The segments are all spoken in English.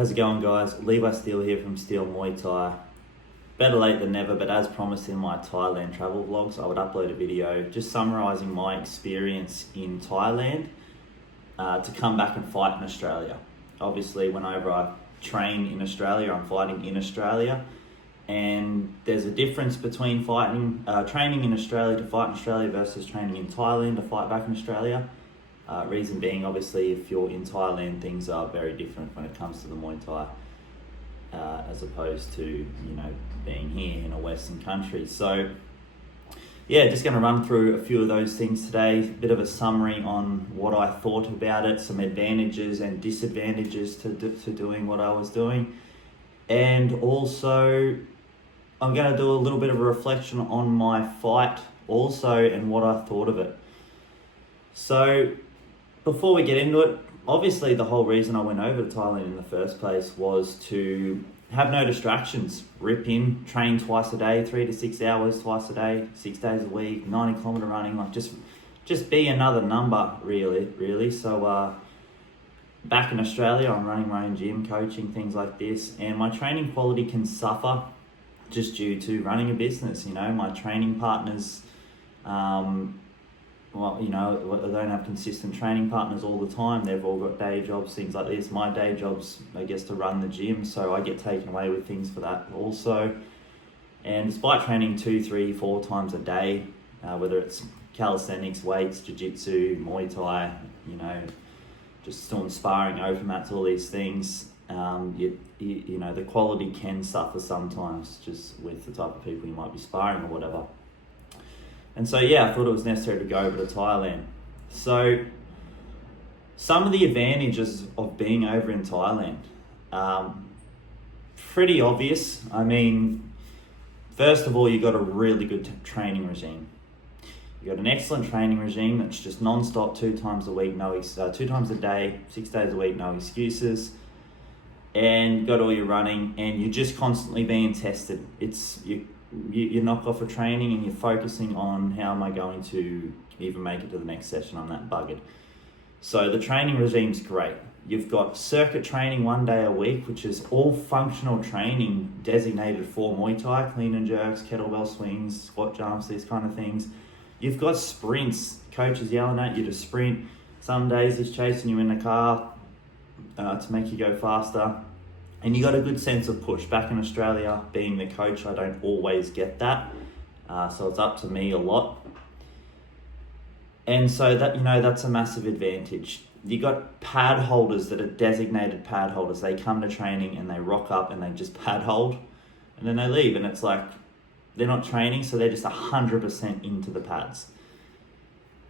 How's it going, guys? Levi Steele here from Steele Muay Thai. Better late than never, but as promised in my Thailand travel vlogs, I would upload a video just summarising my experience in Thailand to come back and fight in Australia. Obviously, whenever I train in Australia, I'm fighting in Australia, and there's a difference between training in Australia to fight in Australia versus training in Thailand to fight back in Australia. Reason being, obviously, if you're in Thailand, things are very different when it comes to the Muay Thai as opposed to, being here in a Western country. So, yeah, just going to run through a few of those things today. A bit of a summary on what I thought about it, some advantages and disadvantages to doing what I was doing. And also, I'm going to do a little bit of a reflection on my fight also and what I thought of it. So, before we get into it, obviously the whole reason I went over to Thailand in the first place was to have no distractions, rip in, train twice a day, 3 to 6 hours twice a day, 6 days a week, 90-kilometer running, like just be another number, really. So back in Australia, I'm running my own gym, coaching, things like this, and my training quality can suffer just due to running a business. My training partners, I don't have consistent training partners all the time. They've all got day jobs, things like this. My day job's, I guess, to run the gym, so I get taken away with things for that also. And despite training 2, 3, 4 times a day, whether it's calisthenics, weights, jiu-jitsu, Muay Thai, just doing sparring, open mats, all these things, the quality can suffer sometimes just with the type of people you might be sparring or whatever. And so, I thought it was necessary to go over to Thailand. So, some of the advantages of being over in Thailand, pretty obvious. I mean, first of all, you got a really good training regime. You got an excellent training regime that's just non-stop, 2 times a week, 2 times a day, 6 days a week, no excuses. And you got all your running, and you're just constantly being tested. You knock off a training and you're focusing on how am I going to even make it to the next session. I'm that buggered. So the training regime's great. You've got circuit training 1 day a week, which is all functional training designated for Muay Thai, clean and jerks, kettlebell swings, squat jumps, these kind of things. You've got sprints. Coach is yelling at you to sprint. Some days he's chasing you in the car to make you go faster. And you got a good sense of push. Back in Australia, being the coach, I don't always get that. So it's up to me a lot. And so that's a massive advantage. You got pad holders that are designated pad holders. They come to training and they rock up and they just pad hold and then they leave. And it's like, they're not training, so they're just 100% into the pads.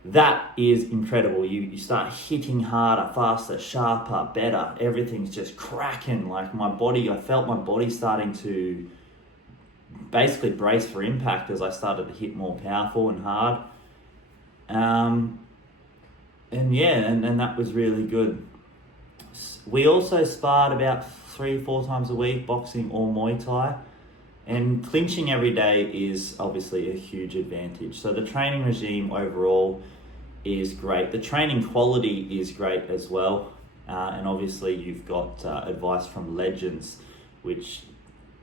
That is incredible. You start hitting harder, faster, sharper, better. Everything's just cracking. Like I felt my body starting to basically brace for impact as I started to hit more powerful and hard. And that was really good. We also sparred about 3-4 times a week, boxing or Muay Thai. And clinching every day is obviously a huge advantage. So the training regime overall is great. The training quality is great as well. And obviously you've got advice from legends, which,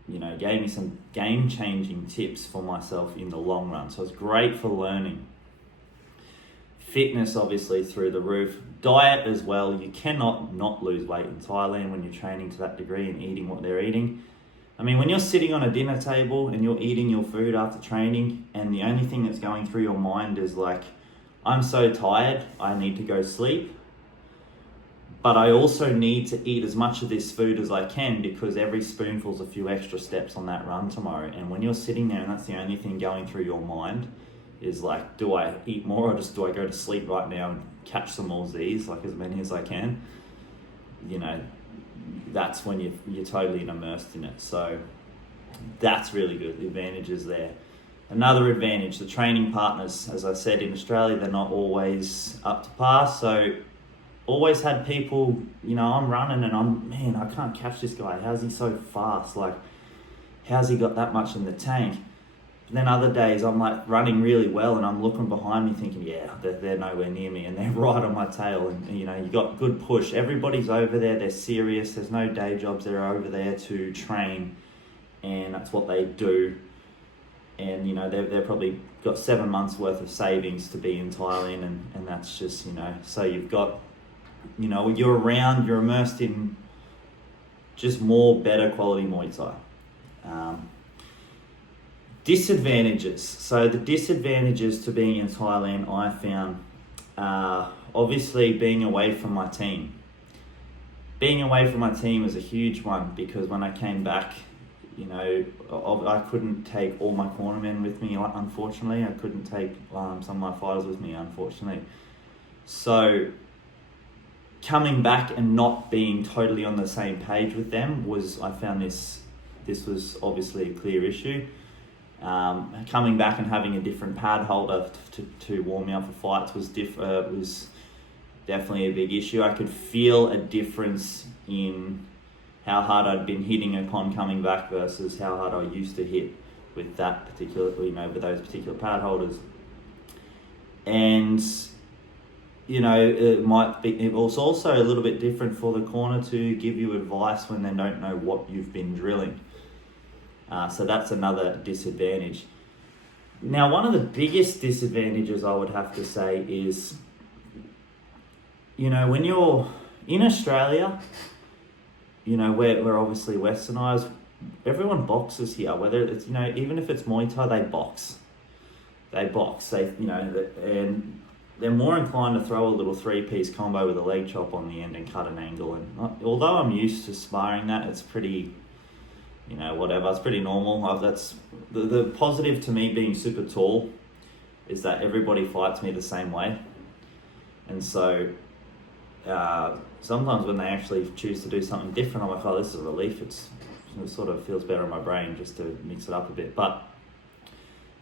gave me some game-changing tips for myself in the long run. So it's great for learning. Fitness, obviously, through the roof. Diet as well. You cannot not lose weight in Thailand when you're training to that degree and eating what they're eating. I mean, when you're sitting on a dinner table and you're eating your food after training and the only thing that's going through your mind is like, I'm so tired, I need to go sleep. But I also need to eat as much of this food as I can because every spoonful's a few extra steps on that run tomorrow. And when you're sitting there and that's the only thing going through your mind is like, do I eat more or just do I go to sleep right now and catch some more Z's, like as many as I can? That's when you're totally immersed in it. So that's really good. The advantage is there. Another advantage, the training partners. As I said, in Australia, they're not always up to par. So always had people, I'm running and I can't catch this guy. How's he so fast? Like, how's he got that much in the tank? then other days I'm like running really well and I'm looking behind me thinking, yeah, they're nowhere near me, and they're right on my tail. And you know, you got good push. Everybody's over there. They're serious. There's no day jobs. They're over there to train, and that's what they do. And you know, they've probably got 7 months worth of savings to be in Thailand, and that's just, you know, so you've got, you know, you're immersed in just more better quality Muay Thai. Disadvantages. So the disadvantages to being in Thailand, I found, obviously being away from my team. Being away from my team was a huge one, because when I came back, you know, I couldn't take all my cornermen with me, unfortunately. I couldn't take some of my fighters with me, unfortunately. So coming back and not being totally on the same page with them I found this was obviously a clear issue. Coming back and having a different pad holder to warm me up for fights was definitely a big issue. I could feel a difference in how hard I'd been hitting upon coming back versus how hard I used to hit with that particular, you know, with those particular pad holders. And you know, it was also a little bit different for the corner to give you advice when they don't know what you've been drilling. So that's another disadvantage. Now, one of the biggest disadvantages I would have to say is, you know, when you're in Australia, you know, we're obviously westernized, everyone boxes here, whether it's, you know, even if it's Muay Thai, they box, you know, and they're more inclined to throw a little 3-piece combo with a leg chop on the end and cut an angle. And although I'm used to sparring that, it's pretty, you know, whatever, it's pretty normal. That's the positive to me being super tall, is that everybody fights me the same way. And so sometimes when they actually choose to do something different, I'm like, oh, this is a relief. It sort of feels better in my brain just to mix it up a bit. But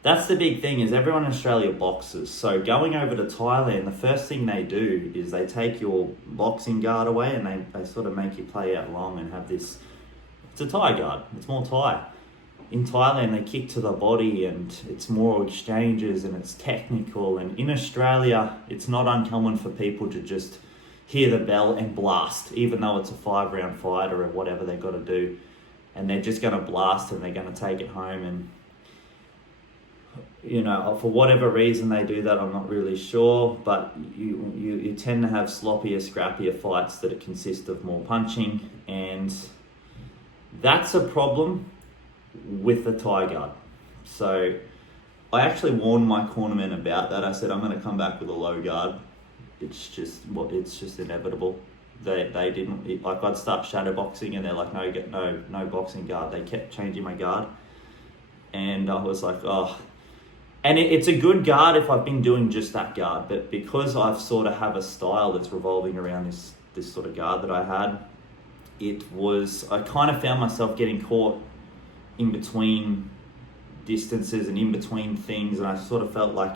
that's the big thing, is everyone in Australia boxes. So going over to Thailand, the first thing they do is they take your boxing guard away, and they sort of make you play out long and have this, it's a Thai guard, it's more Thai. In Thailand, they kick to the body, and it's more exchanges, and it's technical. And in Australia, it's not uncommon for people to just hear the bell and blast, even though it's a 5-round fight or whatever they've got to do. And they're just going to blast, and they're going to take it home. And you know, for whatever reason they do that, I'm not really sure, but you tend to have sloppier, scrappier fights that consist of more punching, and that's a problem with the Thai guard. So I actually warned my cornermen about that. I said, I'm going to come back with a low guard. It's just inevitable. They didn't, like, I'd start shadow boxing and they're like, no boxing guard. They kept changing my guard, and I was like, oh. And it's a good guard if I've been doing just that guard, but because I've sort of have a style that's revolving around this sort of guard that I had, I kind of found myself getting caught in between distances and in between things, and I sort of felt like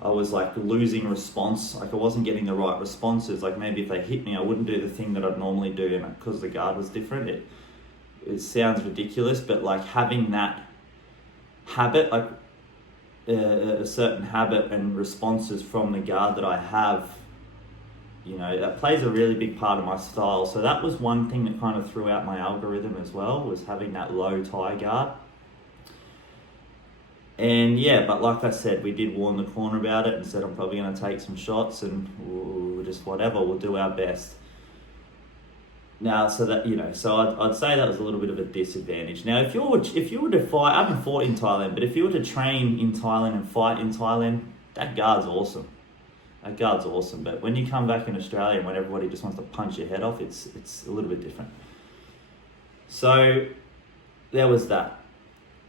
I was like losing response, like I wasn't getting the right responses. Like maybe if they hit me, I wouldn't do the thing that I'd normally do, and because the guard was different, it sounds ridiculous, but like having that habit, like a certain habit and responses from the guard that I have, you know, that plays a really big part of my style. So that was one thing that kind of threw out my algorithm as well, was having that low Thai guard. And yeah, but like I said, we did warn the corner about it and said, I'm probably going to take some shots, and we'll just whatever, we'll do our best. Now, so that, you know, so I'd say that was a little bit of a disadvantage. Now, if you were to fight, I haven't fought in Thailand, but if you were to train in Thailand and fight in Thailand, that guard's awesome. But when you come back in Australia and when everybody just wants to punch your head off, it's a little bit different. So there was that.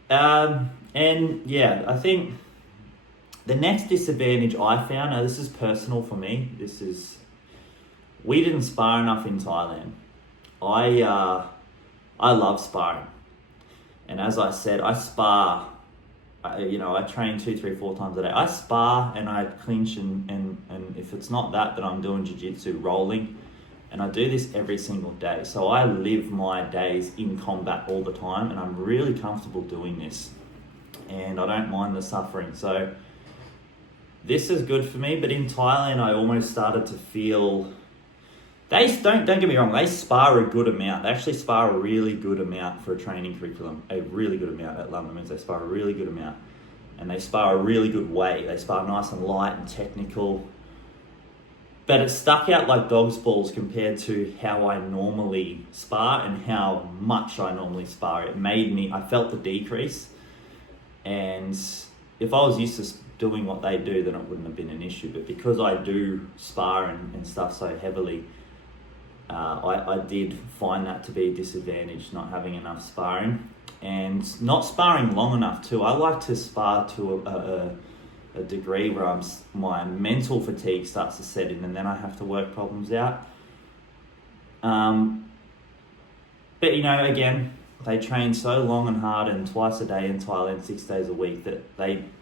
And yeah, I think the next disadvantage I found, now this is personal for me, we didn't spar enough in Thailand. I love sparring, and as I said, I spar. I train 2, 3, 4 times a day. I spar and I clinch, and if it's not that, then I'm doing jiu-jitsu, rolling, and I do this every single day. So I live my days in combat all the time, and I'm really comfortable doing this. and I don't mind the suffering. So this is good for me, but in Thailand I almost started to feel, don't get me wrong, they spar a good amount. They actually spar a really good amount for a training curriculum, a really good amount at London. Means they spar a really good amount, and they spar a really good way. They spar nice and light and technical, but it stuck out like dog's balls compared to how I normally spar and how much I normally spar. I felt the decrease, and if I was used to doing what they do, then it wouldn't have been an issue. But because I do spar and stuff so heavily, I did find that to be a disadvantage, not having enough sparring and not sparring long enough too. I like to spar to a degree where my mental fatigue starts to set in, and then I have to work problems out. But again, they train so long and hard and twice a day in Thailand, 6 days a week, that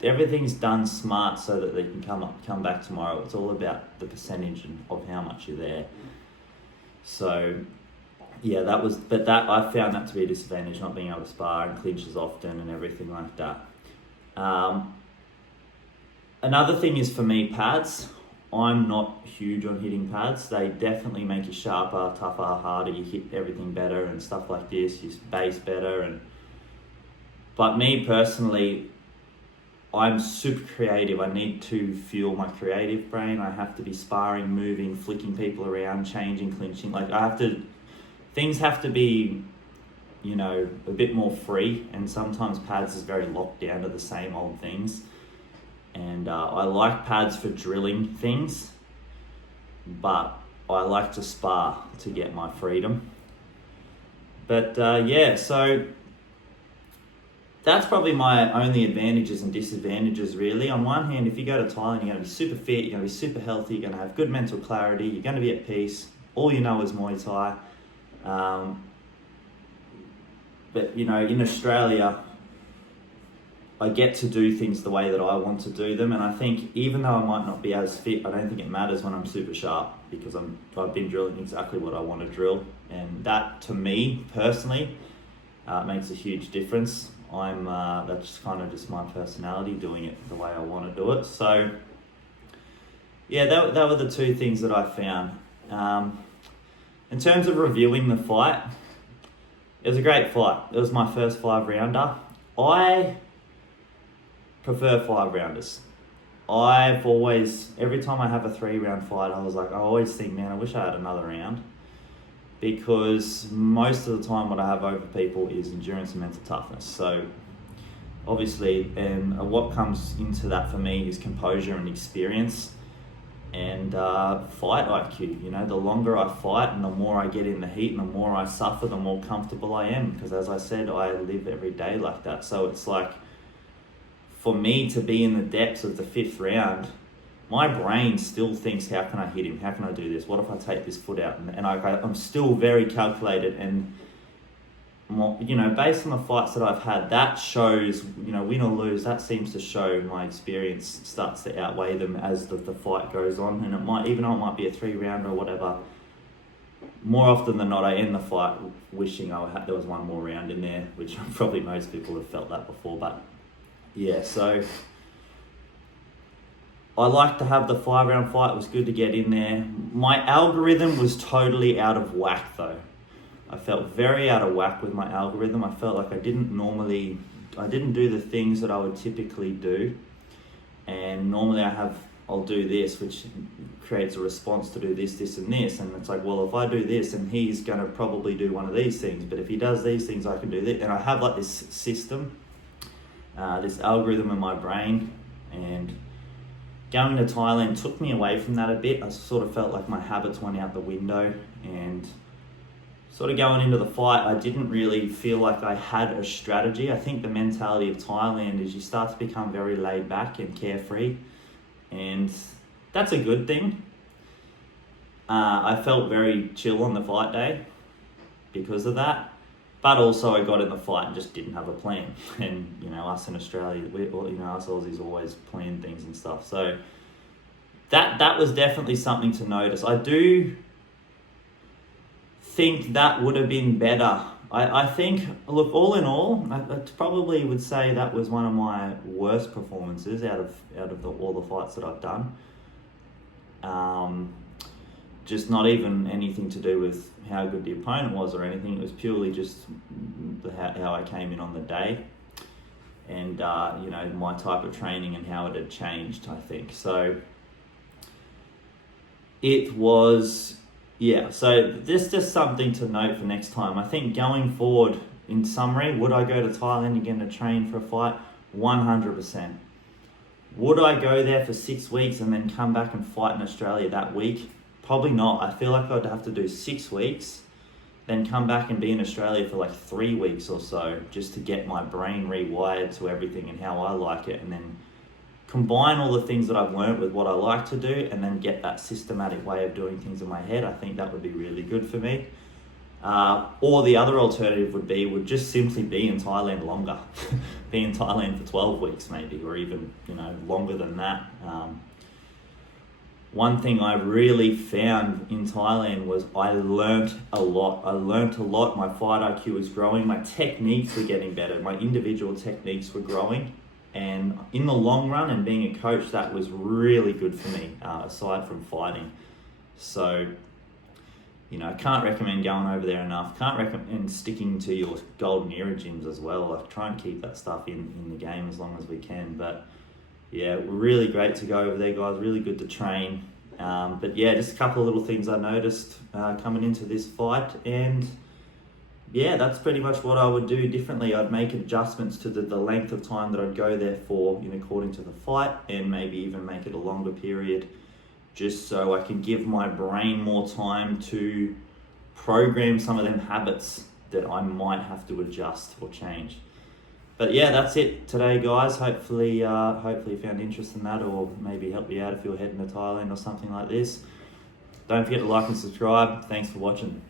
everything's done smart so that they can come back tomorrow. It's all about the percentage of how much you're there. So yeah, I found that to be a disadvantage, not being able to spar and clinch as often and everything like that. Another thing is, for me, pads. I'm not huge on hitting pads. They definitely make you sharper, tougher, harder. You hit everything better and stuff like this. You base better. But me personally, I'm super creative. I need to fuel my creative brain. I have to be sparring, moving, flicking people around, changing, clinching. Things have to be, a bit more free. And sometimes pads is very locked down to the same old things. And I like pads for drilling things, but I like to spar to get my freedom. But so that's probably my only advantages and disadvantages, really. On one hand, if you go to Thailand, you're going to be super fit, you're going to be super healthy, you're going to have good mental clarity, you're going to be at peace. All you know is Muay Thai. But in Australia, I get to do things the way that I want to do them, and I think even though I might not be as fit, I don't think it matters when I'm super sharp, because I've been drilling exactly what I want to drill, and that, to me personally, makes a huge difference. That's kind of just my personality, doing it the way I want to do it. So yeah, that were the two things that I found. In terms of reviewing the fight, it was a great fight. It was my first 5-rounder. I prefer 5-rounders. Every time I have a 3-round fight, I always think, man, I wish I had another round, because most of the time what I have over people is endurance and mental toughness. So obviously, and what comes into that for me is composure and experience and fight IQ. The longer I fight and the more I get in the heat and the more I suffer, the more comfortable I am, because as I said, I live every day like that. So it's like, for me to be in the depths of the 5th round, my brain still thinks, how can I hit him? How can I do this? What if I take this foot out? And I'm still very calculated, and based on the fights that I've had, that shows, win or lose, that seems to show my experience starts to outweigh them as the fight goes on. And it might, even though it might be a 3-rounder or whatever, more often than not, I end the fight wishing there was one more round in there, which probably most people have felt that before. But yeah, so I like to have the 5-round fight. It was good to get in there. My algorithm was totally out of whack, though. I felt very out of whack with my algorithm. I felt like I didn't do the things that I would typically do. And normally I'll do this, which creates a response to do this, this, and this. And it's like, well, if I do this, and he's going to probably do one of these things. But if he does these things, I can do this. And I have like this system, this algorithm in my brain. And going to Thailand took me away from that a bit. I sort of felt like my habits went out the window, and sort of going into the fight, I didn't really feel like I had a strategy. I think the mentality of Thailand is you start to become very laid back and carefree, and that's a good thing. I felt very chill on the fight day because of that, but also I got in the fight and just didn't have a plan. And us in Australia, us Aussies always plan things and stuff. So that was definitely something to notice. I do think that would have been better I think, look, all in all, I probably would say that was one of my worst performances out of all the fights that I've done. Just not even anything to do with how good the opponent was or anything. It was purely just how I came in on the day, and my type of training and how it had changed, I think. So it was, yeah. So this is just something to note for next time. I think going forward, in summary, would I go to Thailand again to train for a fight? 100%. Would I go there for 6 weeks and then come back and fight in Australia that week? Probably not. I feel like I'd have to do 6 weeks, then come back and be in Australia for like 3 weeks or so, just to get my brain rewired to everything and how I like it, and then combine all the things that I've learned with what I like to do, and then get that systematic way of doing things in my head. I think that would be really good for me. Or the other alternative would just simply be in Thailand longer. Be in Thailand for 12 weeks maybe, or even longer than that. One thing I really found in Thailand was I learnt a lot. My fight IQ was growing. My techniques were getting better. My individual techniques were growing. And in the long run, and being a coach, that was really good for me, aside from fighting. So, I can't recommend going over there enough. Can't recommend sticking to your golden era gyms as well. Like, try and keep that stuff in the game as long as we can. But yeah, really great to go over there, guys. Really good to train. But yeah, just a couple of little things I noticed coming into this fight. And yeah, that's pretty much what I would do differently. I'd make adjustments to the length of time that I'd go there for, according to the fight, and maybe even make it a longer period, just so I can give my brain more time to program some of them habits that I might have to adjust or change. But yeah, that's it today, guys. Hopefully you found interest in that, or maybe help you out if you're heading to Thailand or something like this. Don't forget to like and subscribe. Thanks for watching.